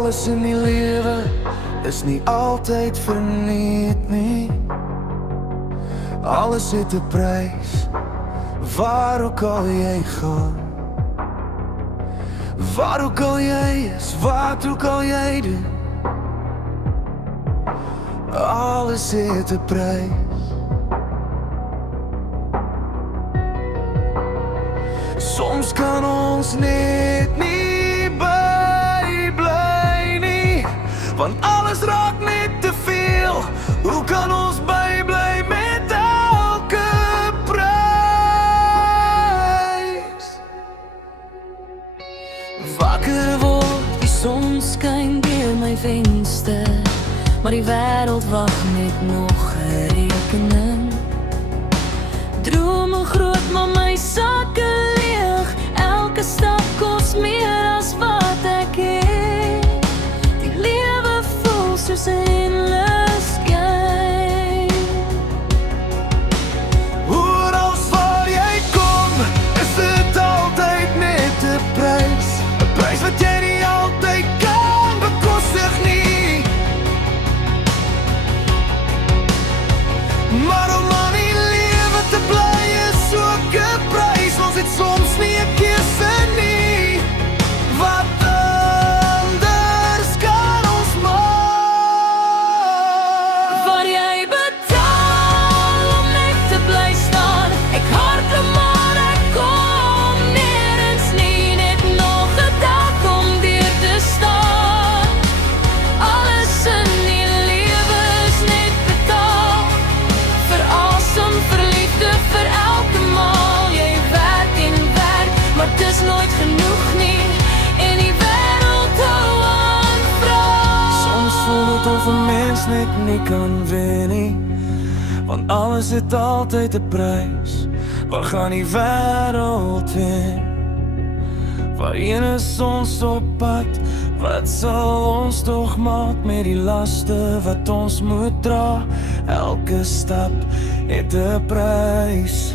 Alles in die lewe is nie altyd verniet nie. Alles het 'n prys, waar ook al jy gaan. Waar ook al jy is, wat ook al jy doen, alles het 'n prys. Soms kan ons net nie bybly nie, want alles raak net te veel. Hoe kan ons bybly met elke prys? Wakker word, die son skyn deur my venster, maar die wêreld wag net nog 'n rekening. Drome groot, maar my sakke leeg. Elke stap kos meer as wat ek het. Die lewe voel soos 'n endless game. Oral waar jy kom, is dit altyd net 'n prys. 'n Prys wat jy nie altyd kan bekostig nie. Maar om aan die lewe te bly is ook 'n prys. Ons het soms nie 'n keuse nie. Wat anders kan ons maak? Wat jy betaal om net te bly staan. Ek hardloop maar ek kom nêrens nie. Net nog 'n dag om deur te staan. Alles in die lewe is net betaal. Vir asem, vir liefde, vir elke maal. Jy werk en werk, maar dis nooit genoeg nie. En die wêreld hou aan vra. Soms voel dit of 'n mens net nie kan wen nie, want alles het altyd 'n prys. Waar gaan die wêreld heen? Waarheen is ons op pad? Wat sal ons tog maak met die laste wat ons moet dra? Elke stap het 'n prys.